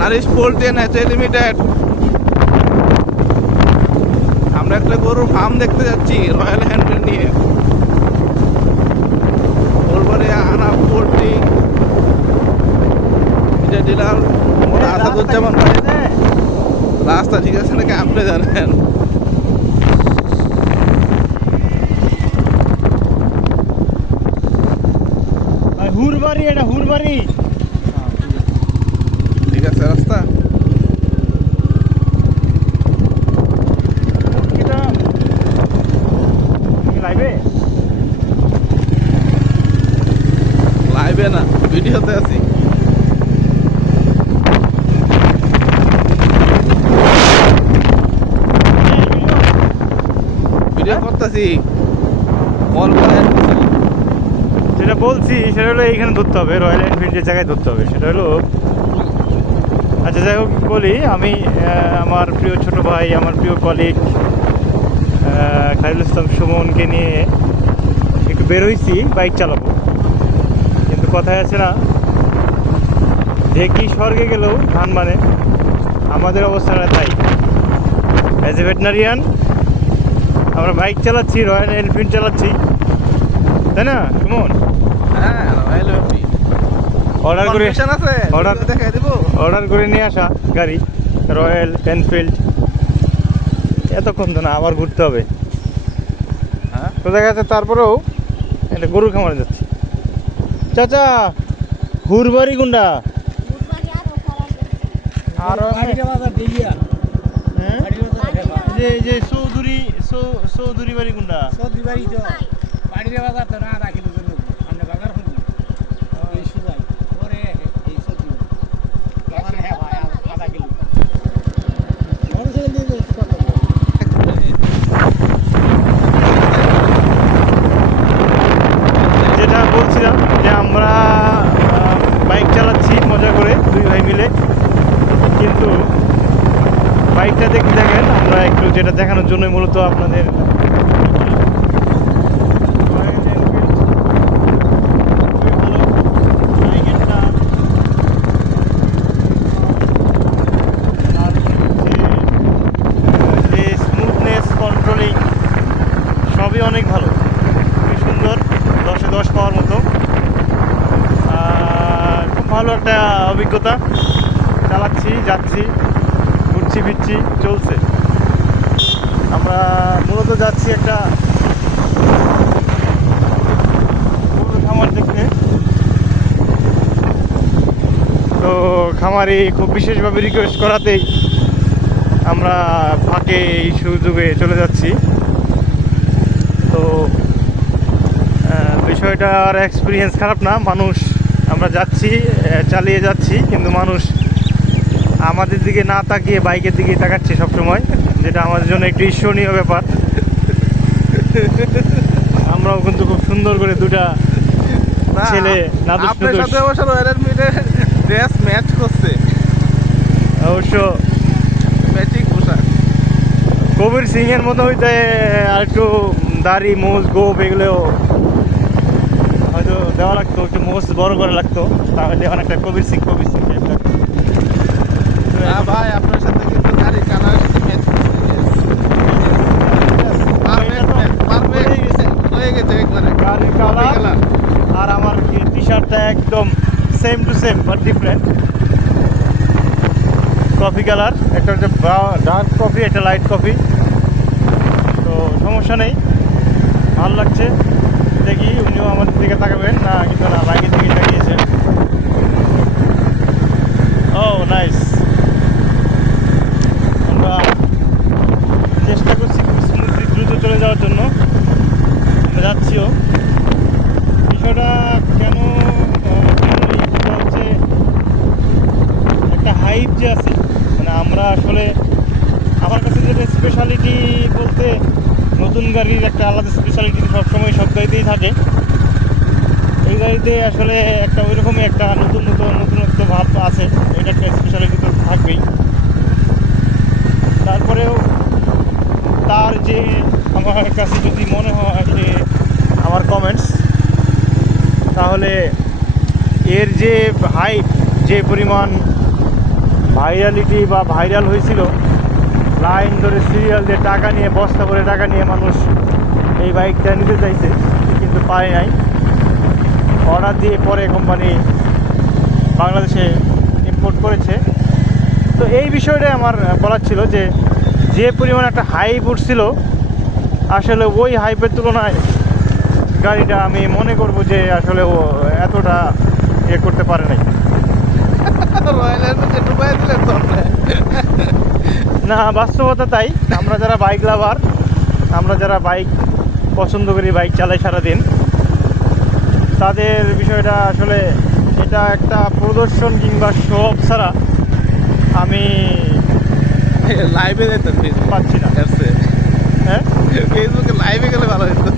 Nourish poultry Nature limited আমরা একটা গরুর ফার্ম দেখতে যাচ্ছি রয়্যাল হ্যান্ডেল নিয়ে। ওরপরে আনা পোল্ট্রি যে ডিলার আসাদুজ্জামান ভাই। রাস্তা ঠিক আছে নাকি? আপনি জানেন। হুরবাড়ি এটা হুরবাড়ি ঠিক আছে রাস্তা লাইবে লাইভে না ভিডিওতে আছি ভিডিও করতেছি কল করেন যেটা বলছি, সেটা হলো এইখানে ধরতে হবে রয়্যাল এনফিল্ডের জায়গায় ধরতে হবে, সেটা হলো আচ্ছা যাই হোক বলি, আমি আমার প্রিয় ছোট ভাই, আমার প্রিয় কলিগ খালিল ইসলাম সুমনকে নিয়ে একটু বেরোইছি বাইক চালাবো। কিন্তু কথায় আছে না দেখি স্বর্গে গেলেও ধান মানে আমাদের অবস্থাটা তাই। অ্যাজ এ ভেটেনারিয়ান আমরা বাইক চালাচ্ছি রয়্যাল এনফিল্ড চালাচ্ছি। তাই না সুমন? হ্যাঁ রয়্যাল অর্ডার করে আছে Order- ভিডিও দেখাই দিব। অর্ডার করে নিয়ে আসা গাড়ি রয়্যাল এনফিল্ড এতক্ষণ তো না আবার ঘুরতে হবে। হ্যাঁ? তো দেখা যাচ্ছে তারপরেও একটা গরুর খামারে যাচ্ছি। চাচা হুরবাড়ি গুন্ডা। আর হ্যাঁ? যে এই যে বাড়ি চৌ- চৌধুরী বাড়ি গুন্ডা যেটা বলছিলাম যে আমরা বাইক চালাচ্ছি মজা করে দুই ভাই মিলে কিন্তু বাইকটা দেখতে দেখেন আমরা একটু যেটা দেখানোর জন্য মূলত আপনাদের সবই অনেক ভালো। খুবই সুন্দর, দশে দশ পাওয়ার মতো। ভালো একটা অভিজ্ঞতা। চালাচ্ছি, যাচ্ছি, ঘুরছি, ফিরছি, চলছে। আমরা মূলত যাচ্ছি একটা খামার দেখতে তো খামারে খুব বিশেষভাবে রিকোয়েস্ট করাতেই আমরা ফাঁকে এই সুযোগে চলে যাচ্ছি। তো আহ, বিষয়টা আর এক্সপিরিয়েন্স খারাপ না মানুষ আমরা যাচ্ছি চালিয়ে যাচ্ছি কিন্তু মানুষ আমাদের দিকে না তাকিয়ে বাইকের দিকে তাকাচ্ছে সবসময়। যেটা আমাদের জন্য একটি ঈর্ষণীয় ব্যাপার। আমরাও কিন্তু খুব সুন্দর করে দুটা ছেলে নাদুস আপনার সাথে অবশ্য রয়্যাল এনফিল্ডের ড্রেস ম্যাচ করছে। অবশ্য ম্যাচিং পোশাক। কবির সিং এর মতো হইতে আর একটু দাড়ি মোজ গোপ এগুলো হয়তো দেওয়া লাগতো একটু মোজ বড় করে লাগতো। তাহলে অনেকটা কবির সিং কবির সিং টাইপ লাগতো ভাই আপনার সাথে কিন্তু গাড়ি কালার সাথে ম্যাচ করছে পারফেক্ট পারফেক্ট হয়ে গেছে একবারে গাড়ির Copy কালার colour। আর আমার টি শার্টটা একদম same to same but different coffee colour একটা হচ্ছে ডার্ক কফি একটা লাইট কফি তো সমস্যা নেই, ভালো লাগছে। দেখি উনিও আমাদের দিকে তাকাবেন। না, কিন্তু না বাইকের দিকে তাকিয়েছেন। ও নাইস আমরা চেষ্টা করছি খুব স্মুথলি দ্রুত চলে যাওয়ার জন্য আমরা যাচ্ছিও বিষয়টা কেন আহ, কেন এই সেটা হচ্ছে একটা হাইপ যে আছে মানে আমরা আসলে আমার কাছে যেটা স্পেশালিটি বলতে নতুন গাড়ির একটা আলাদা স্পেশালিটি সবসময় সব গাড়িতেই থাকে। এই গাড়িতে আসলে একটা ওইরকমই একটা নতুন নতুন নতুনত্ব ভাব আছে, এটা একটা স্পেশালিটি তো থাকবেই। তারপরেও তার যে আমার কাছে যদি মনে হয় যে আমার কমেন্টস তাহলে এর যে হাইট যে পরিমাণ ভাইরালিটি বা ভাইরাল হয়েছিল লাইন ধরে সিরিয়াল দিয়ে টাকা নিয়ে, বস্তা করে টাকা নিয়ে মানুষ এই বাইকটা নিতে চাইছে, কিন্তু পায় নাই। অর্ডার দিয়ে পরে কোম্পানি বাংলাদেশে ইম্পোর্ট করেছে। তো এই বিষয়টাই আমার বলার ছিল যে যে পরিমাণ একটা হাইপ উঠছিল, আসলে ওই হাইপের তুলনায় গাড়িটা আমি মনে করব যে আসলে ও এতটা ইয়ে করতে পারে নাই। না বাস্তবতা তাই। আমরা যারা বাইক লাভার আমরা যারা বাইক পছন্দ করি বাইক চালাই সারাদিন তাদের বিষয়টা আসলে এটা একটা প্রদর্শন কিংবা শো অফ ছাড়া আমি লাইভে যেতে পাচ্ছি না। হ্যাঁ? ফেসবুকে লাইভে গেলে ভালো হতো।